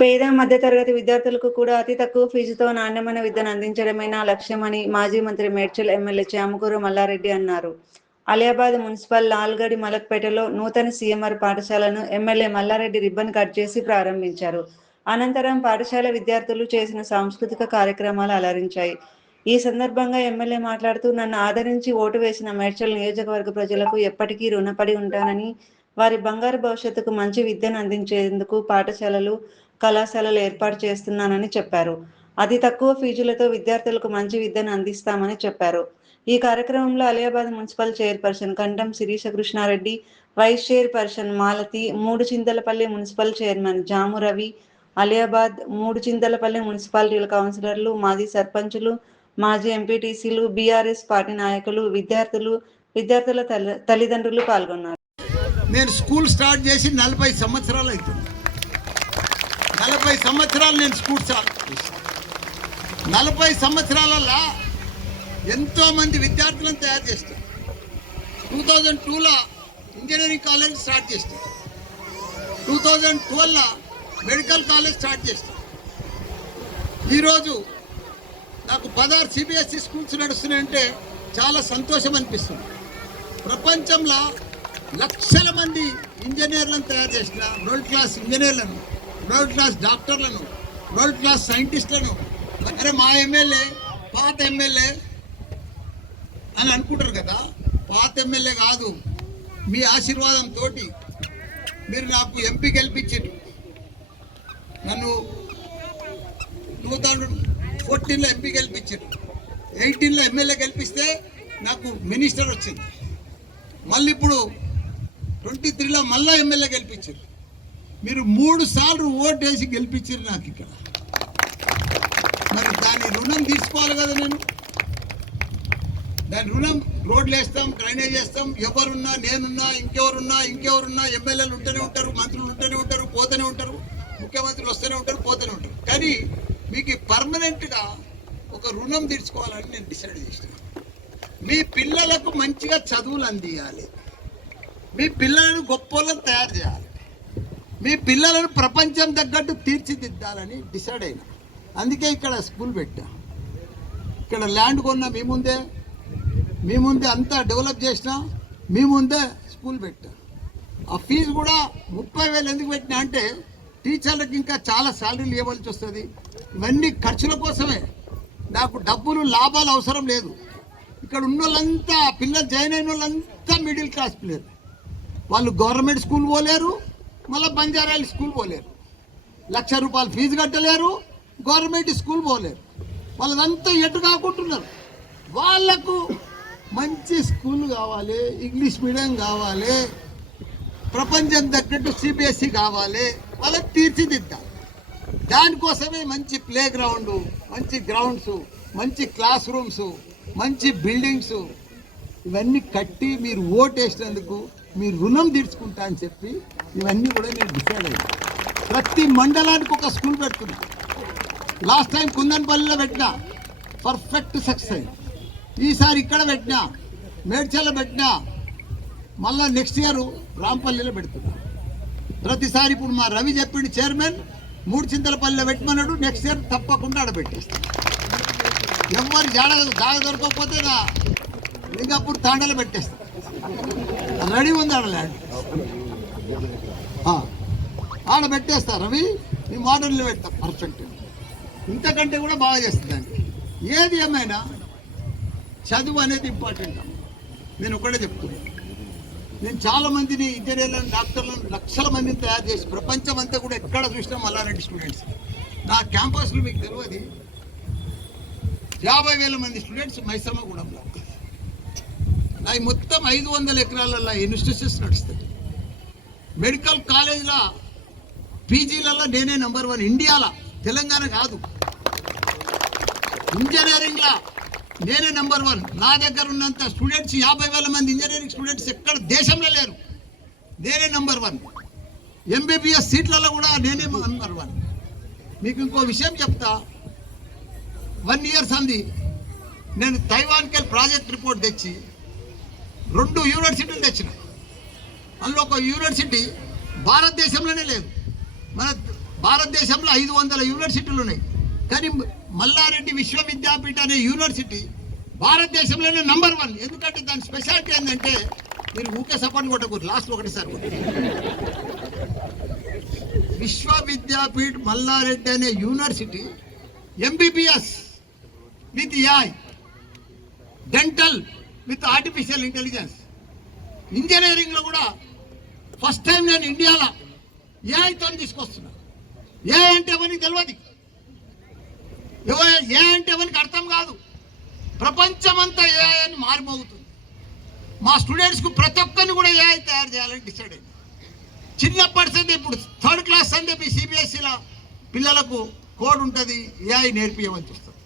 పేద మధ్యతరగతి విద్యార్థులకు కూడా అతి తక్కువ ఫీజుతో నాణ్యమైన విద్యను అందించడమే నా లక్ష్యమని మాజీ మంత్రి మేడ్చల్ ఎమ్మెల్యే చామకూర మల్లారెడ్డి అన్నారు. అలియాబాద్ మున్సిపల్ లాల్గడి మలక్పేటలో నూతన సీఎంఆర్ పాఠశాలను ఎమ్మెల్యే మల్లారెడ్డి రిబ్బన్ కట్ చేసి ప్రారంభించారు. అనంతరం పాఠశాల విద్యార్థులు చేసిన సాంస్కృతిక కార్యక్రమాలు అలరించాయి. ఈ సందర్భంగా ఎమ్మెల్యే మాట్లాడుతూ, నన్ను ఆదరించి ఓటు వేసిన మేడ్చల్ నియోజకవర్గ ప్రజలకు ఎప్పటికీ రుణపడి ఉంటానని, వారి బంగారు భవిష్యత్తుకు మంచి విద్యను అందించేందుకు పాఠశాలలు, కళాశాలలు ఏర్పాటు చేస్తున్నానని చెప్పారు. అతి తక్కువ ఫీజులతో విద్యార్థులకు మంచి విద్యను అందిస్తామని చెప్పారు. ఈ కార్యక్రమంలో అలియాబాద్ మున్సిపల్ చైర్పర్సన్ కంఠం శిరీష కృష్ణారెడ్డి, వైస్ చైర్పర్సన్ మాలతి, మూడు చింతలపల్లి మున్సిపల్ చైర్మన్ జాము రవి, అలియాబాద్, మూడు చింతలపల్లి మున్సిపాలిటీల కౌన్సిలర్లు, మాజీ సర్పంచులు, మాజీ ఎంపీటీసీలు, బీఆర్ఎస్ పార్టీ నాయకులు, విద్యార్థుల తల్లిదండ్రులు పాల్గొన్నారు. నేను స్కూల్ స్టార్ట్ చేసి 40 సంవత్సరాలు అవుతుంది. 40 సంవత్సరాలు నేను స్కూల్ స్టార్ట్ చేశాను. 40 సంవత్సరాలలో ఎంతోమంది విద్యార్థులను తయారు చేస్తాను. 2002లో ఇంజనీరింగ్ కాలేజ్ స్టార్ట్ చేస్తాను. 2012లో మెడికల్ కాలేజ్ స్టార్ట్ చేస్తాను. ఈరోజు నాకు 16 సిబిఎస్ఈ స్కూల్స్ నడుస్తున్నాయంటే చాలా సంతోషం అనిపిస్తుంది. ప్రపంచంలో లక్షల మంది ఇంజనీర్లను తయారు చేసిన వరల్డ్ క్లాస్ ఇంజనీర్లను, వరల్డ్ క్లాస్ డాక్టర్లను, వరల్డ్ క్లాస్ సైంటిస్టులను, అరే మా ఎమ్మెల్యే పాత ఎమ్మెల్యే అని అనుకుంటారు కదా. పాత ఎమ్మెల్యే కాదు, మీ ఆశీర్వాదంతో మీరు నాకు ఎంపీ గెలిపించారు. నన్ను 2014లో ఎంపీ గెలిపించారు. 18లో ఎమ్మెల్యే గెలిపిస్తే నాకు మినిస్టర్ వచ్చింది. మళ్ళీ ఇప్పుడు 23లో మళ్ళీ ఎమ్మెల్యే గెలిపించారు. మీరు 3 సార్లు ఓటు వేసి గెలిపించారు నాకు ఇక్కడ. మరి దాని రుణం తీసుకోవాలి కదా. నేను దాని రుణం రోడ్లు వేస్తాం, డ్రైనేజ్ వేస్తాం. ఎవరున్నా, నేనున్నా, ఇంకెవరున్నా ఎమ్మెల్యేలు ఉంటూనే ఉంటారు, మంత్రులు ఉంటూనే ఉంటారు, పోతూనే ఉంటారు, ముఖ్యమంత్రులు వస్తూనే ఉంటారు, పోతూనే ఉంటారు. కానీ మీకు పర్మనెంట్గా ఒక రుణం తీర్చుకోవాలని నేను డిసైడ్ చేసినాను. మీ పిల్లలకు మంచిగా చదువులు అందియాలి, మీ పిల్లలను గొప్పలను తయారు చేయాలి, మీ పిల్లలను ప్రపంచం తగ్గట్టు తీర్చిదిద్దాలని డిసైడ్ అయినా. అందుకే ఇక్కడ స్కూల్ పెట్టా. ఇక్కడ ల్యాండ్ కొన్నా మీ ముందే అంతా డెవలప్ చేసినా మీ ముందే స్కూల్ పెట్టా. ఆ ఫీజు కూడా 30,000 ఎందుకు పెట్టినా అంటే టీచర్లకు ఇంకా చాలా శాలరీలు ఇవ్వాల్సి వస్తుంది. ఇవన్నీ ఖర్చుల కోసమే. నాకు డబ్బులు లాభాలు అవసరం లేదు. ఇక్కడ ఉన్న వాళ్ళంతా పిల్లలు జాయిన్ అయిన వాళ్ళంతా మిడిల్ క్లాస్ పిల్లలు. వాళ్ళు గవర్నమెంట్ స్కూల్ పోలేరు, మళ్ళీ బంజారాయిల్ స్కూల్ పోలేరు, ₹1,00,000 ఫీజు కట్టలేరు, గవర్నమెంట్ స్కూల్ పోలేరు. వాళ్ళదంతా ఎటు కాకుంటున్నారు. వాళ్లకు మంచి స్కూల్ కావాలి, ఇంగ్లీష్ మీడియం కావాలి, ప్రపంచం తగ్గట్టు సిబిఎస్ఈ కావాలి, వాళ్ళకి తీర్చిదిద్దాలి. దానికోసమే మంచి ప్లే గ్రౌండ్, మంచి గ్రౌండ్స్, మంచి క్లాస్ రూమ్స్, మంచి బిల్డింగ్స్ ఇవన్నీ కట్టి మీరు ఓటు వేసినందుకు మీరు రుణం తీర్చుకుంటా అని చెప్పి ఇవన్నీ కూడా నేను డిసైడ్ అయ్యాను. ప్రతి మండలానికి ఒక స్కూల్ పెడుతున్నా. లాస్ట్ టైం కుందన్పల్లిలో పెట్టినా, పర్ఫెక్ట్ సక్సెస్ అయింది. ఈసారి ఇక్కడ పెట్టినా, మేడ్చల్లో పెట్టినా, మళ్ళీ నెక్స్ట్ ఇయర్ రాంపల్లిలో పెడుతున్నా. ప్రతిసారి ఇప్పుడు మా రవి చెప్పిండు చైర్మన్, మూడు చింతలపల్లిలో పెట్టమన్నాడు. నెక్స్ట్ ఇయర్ తప్పకుండా ఆడ పెట్టేస్తాను. ఎవరు జాగ దొరకకపోతే నా లింగాపూర్ తాండాలో పెట్టేస్తాను. రెడీ ఉంది ఆడ ల్యాండ్, ఆడ పెట్టేస్తా. రవి నీ మోడల్లో పెడతా పర్ఫెక్ట్. ఇంతకంటే కూడా బాగా చేస్తుందండి. ఏది ఏమైనా చదువు అనేది ఇంపార్టెంట్ అమ్మ. నేను ఒకటే చెప్తున్నాను. నేను చాలా మందిని ఇంజనీర్లను, డాక్టర్లను, లక్షల మందిని తయారు చేసి ప్రపంచం అంతా కూడా ఎక్కడ చూసినా మల్లారెడ్డి స్టూడెంట్స్. నా క్యాంపస్లో మీకు తెలియదు 50,000 మంది స్టూడెంట్స్ మైసమ్మగూడెంలో. నా మొత్తం 500 ఎకరాలలో ఇన్స్టిట్యూషన్స్ నడుస్తాయి. మెడికల్ కాలేజ్లో పీజీలలో నేనే నెంబర్ 1 ఇండియాలో, తెలంగాణ కాదు. ఇంజనీరింగ్లో నేనే నెంబర్ 1. నా దగ్గర ఉన్నంత స్టూడెంట్స్ 50,000 మంది ఇంజనీరింగ్ స్టూడెంట్స్ ఎక్కడ దేశంలో లేరు. నేనే నెంబర్ 1. ఎంబీబీఎస్ సీట్లలో కూడా నేనే నెంబర్ 1. మీకు ఇంకో విషయం చెప్తా. 1 year సంది నేను తైవాన్కి వెళ్ళి ప్రాజెక్ట్ రిపోర్ట్ తెచ్చి 2 యూనివర్సిటీలు తెచ్చిన. అందులో ఒక యూనివర్సిటీ భారతదేశంలోనే లేదు. మన భారతదేశంలో 500 యూనివర్సిటీలు ఉన్నాయి, కానీ మల్లారెడ్డి విశ్వవిద్యాపీఠ అనే యూనివర్సిటీ భారతదేశంలోనే నంబర్ 1. ఎందుకంటే దాని స్పెషాలిటీ ఏంటంటే, మీరు ఊకే సపోర్ట్ కొట్టకూడదు, లాస్ట్ ఒకటిసారి విశ్వవిద్యాపీఠ్ మల్లారెడ్డి అనే university MBBS with AI, dental with artificial intelligence, ఇంజనీరింగ్లో కూడా ఫస్ట్ టైం నేను ఇండియాలో ఏఐతో తీసుకొస్తున్నా. ఏ అంటే ఎవరికి తెలియదు, ఏ అంటే ఎవరికి అర్థం కాదు. ప్రపంచమంతా ఏఐ అని మారిమోగుతుంది. మా స్టూడెంట్స్కు ప్రతి ఒక్కరిని కూడా ఏఐ తయారు చేయాలని డిసైడ్ అయింది. చిన్నప్పటి సంది ఇప్పుడు 3rd క్లాస్ అని చెప్పి CBSEలో పిల్లలకు కోడ్ ఉంటుంది, ఏఐ నేర్పియమని చూస్తుంది.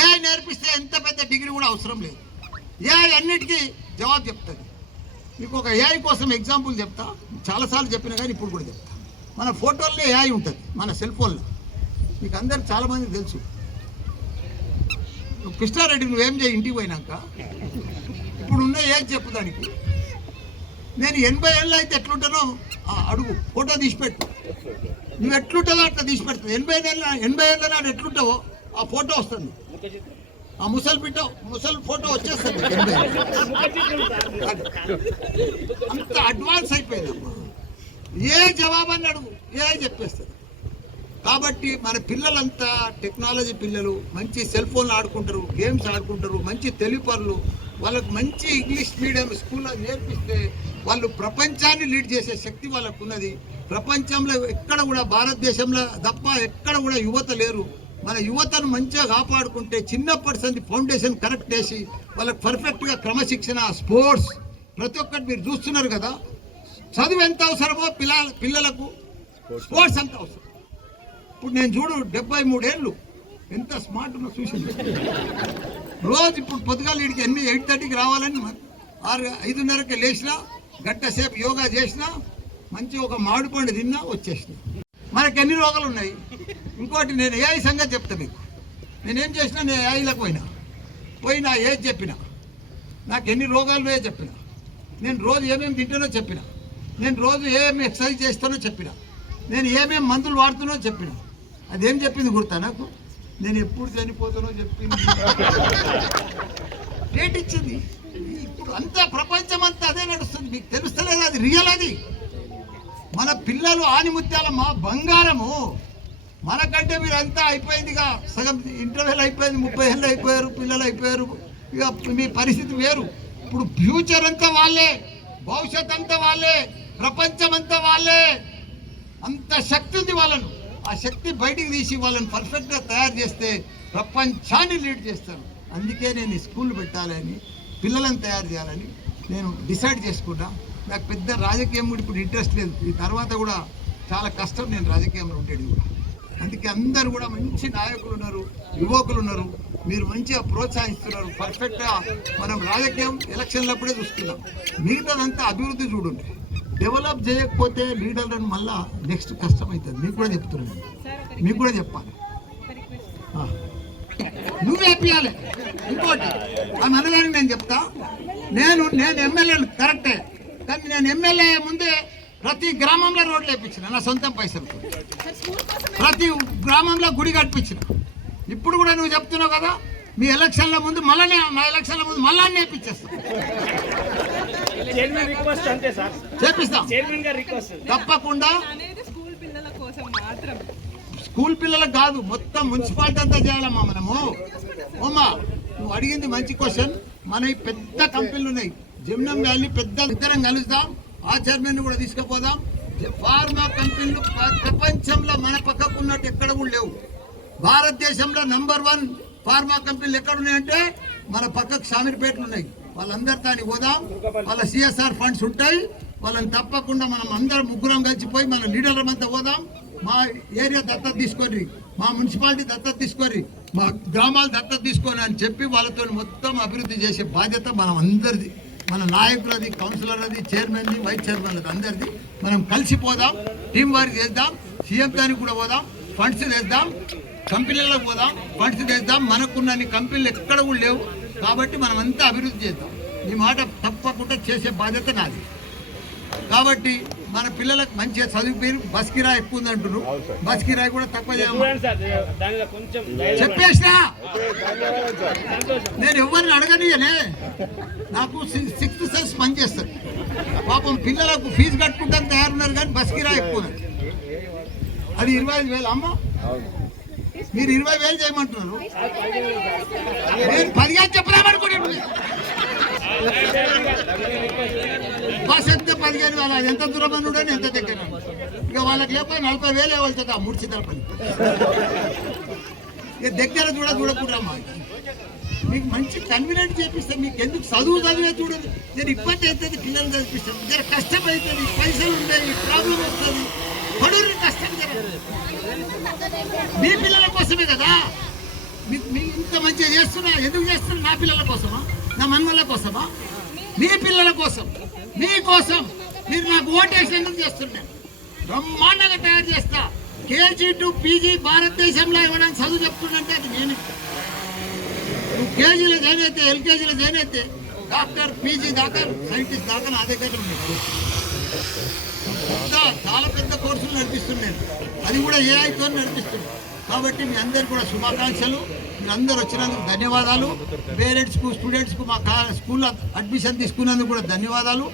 ఏఐ నేర్పిస్తే ఎంత పెద్ద డిగ్రీ కూడా అవసరం లేదు. ఏఐ అన్నిటికీ జవాబు చెప్తుంది. మీకు ఒక ఏఐ కోసం ఎగ్జాంపుల్ చెప్తా, చాలాసార్లు చెప్పినా కానీ ఇప్పుడు కూడా చెప్తా. మన ఫోటోల్లో ఏఐ ఉంటుంది, మన సెల్ ఫోన్లో. మీకు అందరికి చాలామందికి తెలుసు. కృష్ణారెడ్డి నువ్వేం చేయి ఇంటికి పోయినాక, ఇప్పుడు ఉన్న ఏజ్ చెప్పు దానికి. నేను 80 ఏళ్ళు అయితే ఎట్లుంటానో అడుగు, ఫోటో తీసిపెట్టు. నువ్వు ఎట్లుంటుందో అట్లా తీసిపెడుతుంది. 80 ఏళ్ళ నాడు ఎట్లుంటావో ఆ ఫోటో వస్తుంది. ఆ ముసలి ఫోటో వచ్చేస్తుంది. అంత అడ్వాన్స్ అయిపోయిందమ్మా. ఏ జవాబాన్ని అడుగు ఏ చెప్పేస్తుంది. కాబట్టి మన పిల్లలంతా టెక్నాలజీ పిల్లలు, మంచి సెల్ ఫోన్లు ఆడుకుంటారు, గేమ్స్ ఆడుకుంటారు, మంచి తెలివిపరులు. వాళ్ళకు మంచి ఇంగ్లీష్ మీడియం స్కూల్లో నేర్పిస్తే వాళ్ళు ప్రపంచాన్ని లీడ్ చేసే శక్తి వాళ్ళకు ఉన్నది. ప్రపంచంలో ఎక్కడ కూడా, భారతదేశంలో తప్ప ఎక్కడ కూడా యువత లేరు. మన యువతను మంచిగా కాపాడుకుంటే, చిన్నప్పటి సంది ఫౌండేషన్ కరెక్ట్ చేసి వాళ్ళకి పర్ఫెక్ట్గా క్రమశిక్షణ, స్పోర్ట్స్ ప్రతి ఒక్కటి మీరు చూస్తున్నారు కదా. చదువు ఎంత అవసరమో పిల్లలకు స్పోర్ట్స్ అంత అవసరం. ఇప్పుడు నేను చూడు 73 ఏళ్ళు ఎంత స్మార్ట్ ఉన్నా చూసింది. రోజు ఇప్పుడు పొద్దుగాల వీడికి 8:30కి రావాలని 5:30కి లేచినా, గంట సేపు యోగా చేసినా, మంచి ఒక మామిడి పండు తిన్నా, వచ్చేసిన. మనకు ఎన్ని రోగాలు ఉన్నాయి. ఇంకోటి నేను ఏఐ సంగతి చెప్తా మీకు. నేనేం చేసినా, నేను ఏఐలకు పోయినా ఏది చెప్పినా, నాకు ఎన్ని రోగాలు ఉన్నాయో చెప్పిన, నేను రోజు ఏమేమి తింటానో చెప్పిన, నేను రోజు ఏమేమి ఎక్సర్సైజ్ చేస్తానో చెప్పిన, నేను ఏమేమి మందులు వాడుతానో చెప్పిన. అదేం చెప్పింది గుర్తా నాకు? నేను ఎప్పుడు చనిపోతానో చెప్పింది, డేట్ ఇచ్చింది. ఇప్పుడు అంతా ప్రపంచం అంతా అదే నడుస్తుంది. మీకు తెలుస్తలేదు, అది రియల్. అది మన పిల్లలు ఆనిముత్యాల మా బంగారము. మనకంటే మీరు అంతా అయిపోయిందిగా, సగం ఇంటర్వెల్ అయిపోయింది, 30 ఏళ్ళు అయిపోయారు, పిల్లలు అయిపోయారు. ఇక మీ పరిస్థితి వేరు. ఇప్పుడు ఫ్యూచర్ అంతా వాళ్ళే, భవిష్యత్ అంతా వాళ్ళే, ప్రపంచం అంతా వాళ్ళే. అంత శక్తి ఉంది వాళ్ళను. ఆ శక్తి బయటికి తీసి వాళ్ళని పర్ఫెక్ట్గా తయారు చేస్తే ప్రపంచాన్ని లీడ్ చేస్తారు. అందుకే నేను ఈ స్కూల్ పెట్టాలని, పిల్లలను తయారు చేయాలని నేను డిసైడ్ చేసుకున్నా. నాకు పెద్ద రాజకీయం కూడా ఇప్పుడు ఇంట్రెస్ట్ లేదు. ఈ తర్వాత కూడా చాలా కష్టం నేను రాజకీయంలో ఉండేది కూడా. అందుకే అందరూ కూడా మంచి నాయకులు ఉన్నారు, యువకులు ఉన్నారు. మీరు మంచిగా ప్రోత్సహిస్తున్నారు. పర్ఫెక్ట్గా మనం రాజకీయం ఎలక్షన్లప్పుడే చూస్తున్నాం. మిగతాదంతా అభివృద్ధి చూడండి. డెవలప్ చేయకపోతే లీడర్లను మళ్ళా నెక్స్ట్ కష్టమవుతుంది. మీకు కూడా చెప్తున్నాను, మీకు కూడా చెప్పాలి. నువ్వు వేపియాలి. ఇంకోటి ఆమె అనగానే నేను చెప్తా, నేను ఎమ్మెల్యేలు కరెక్టే, కానీ నేను ఎమ్మెల్యే ముందే ప్రతి గ్రామంలో రోడ్లు వేయించిన, నా సొంతం పైసలతో. ప్రతి గ్రామంలో గుడి కట్టించిన. ఇప్పుడు కూడా నువ్వు చెప్తున్నావు కదా, మీ ఎలక్షన్ల ముందు మళ్ళీ, నా ఎలక్షన్ల ముందు మళ్ళా నేర్పించేస్తాం, చేపిస్తాం తప్పకుండా. స్కూల్ పిల్లలకు కాదు, మొత్తం మున్సిపాలిటీ అంతా చేయాలమ్మా మనము. ఓమా నువ్వు అడిగింది మంచి క్వశ్చన్. మన పెద్ద కంపెనీలు ఉన్నాయి, జమునం వ్యాలీ పెద్ద, ఇద్దరం కలుస్తాం. ఆ చైర్మన్ కూడా తీసుకుపోదాం. ఫార్మా కంపెనీలు ప్రపంచంలో మన పక్కకు ఉన్నట్టు ఎక్కడ కూడా లేవు. భారతదేశంలో నంబర్ 1 ఫార్మా కంపెనీలు ఎక్కడున్నాయంటే మన పక్కకు షామీర్పేటలు ఉన్నాయి. వాళ్ళందరూ దానికి పోదాం. వాళ్ళ CSR ఫండ్స్ ఉంటాయి. వాళ్ళని తప్పకుండా మనం అందరం ముగ్గురం కలిసిపోయి మన లీడర్ల అంతా పోదాం. మా ఏరియా దత్తత తీసుకొని, మా మున్సిపాలిటీ దత్తత తీసుకొని, మా గ్రామాలు దత్తత తీసుకొని అని చెప్పి వాళ్ళతో మొత్తం అభివృద్ధి చేసే బాధ్యత మనం అందరిది. మన నాయకులది, కౌన్సిలర్ది, చైర్మన్ది, వైస్ చైర్మన్ది, అందరిది. మనం కలిసిపోదాం, టీం వర్క్ చేద్దాం. సీఎం దానికి కూడా పోదాం, ఫండ్స్ తెద్దాం, కంపెనీలకు పోదాం, ఫండ్స్ తెద్దాం. మనకున్న కంపెనీలు ఎక్కడ కూడా లేవు కాబట్టి మనం అంతా అభివృద్ధి చేద్దాం. ఈ మాట తప్పకుండా చేసే బాధ్యత నాది. కాబట్టి మన పిల్లలకు మంచిగా చదివిపోయి బస్ కిరాయి ఎక్కువ ఉంది అంటున్నారు. బస్ కిరాయి కూడా తక్కువ చేయమని చెప్పేసినా. నేను ఎవరిని అడగనియనే, నాకు 6th సెన్స్ పనిచేస్తుంది. పాపం పిల్లలకు ఫీజు కట్టుకుంటాను తయారున్నారు కానీ బస్ కిరాయి ఎక్కువ ఉంది. అది 25,000 అమ్మ, మీరు 20,000 చేయమంటున్నారు. నేను 10,000 చెప్పలేమనుకోండి. బస్ ఎంత 15,000, ఎంత దూరం అని ఎంత దగ్గర. ఇక వాళ్ళకి లేకపోతే 40,000 ఇవ్వాల్సింది ఆ 3 చిత్రాల పని. ఇక దగ్గర చూడకూడమ్మా. మీకు మంచి కన్వీనియంట్ చేపిస్తే మీకు ఎందుకు చదివే చూడదు. నేను ఇబ్బంది అవుతుంది, పిల్లలు చదివిస్తాను. జర కష్టం అవుతుంది, పైసలు ఉండేవి, ప్రాబ్లం వస్తుంది, పడురు కష్టం. మీ పిల్లల కోసమే కదా మీ ఇంత మంచిగా చేస్తున్నా. ఎందుకు చేస్తున్నా? నా పిల్లల కోసమా, నా మన్మల కోసమా? మీ పిల్లల కోసం, మీకోసం. మీరు నాకు ఓటేసి ఎందుకు చేస్తున్నాను? బ్రహ్మాండంగా తయారు చేస్తా. KG to PG భారతదేశంలో ఇవ్వడానికి చదువు చెప్తుందంటే అది నేను. నువ్వు KGలో జాయిన్ అయితే, LKGలో జాయిన్ అయితే డాక్టర్, PG దాకా, సైంటిస్ట్ దాకా నా దగ్గర ఉన్నాయి. చాలా పెద్ద కోర్సులు నడిపిస్తున్నాను. అది కూడా AIతో నడిపిస్తున్నాను. కాబట్టి మీ అందరికీ కూడా శుభాకాంక్షలు. మీరు అందరూ వచ్చినందుకు ధన్యవాదాలు. పేరెంట్స్కు, స్టూడెంట్స్కు, మా స్కూల్లో అడ్మిషన్ తీసుకున్నందుకు కూడా ధన్యవాదాలు.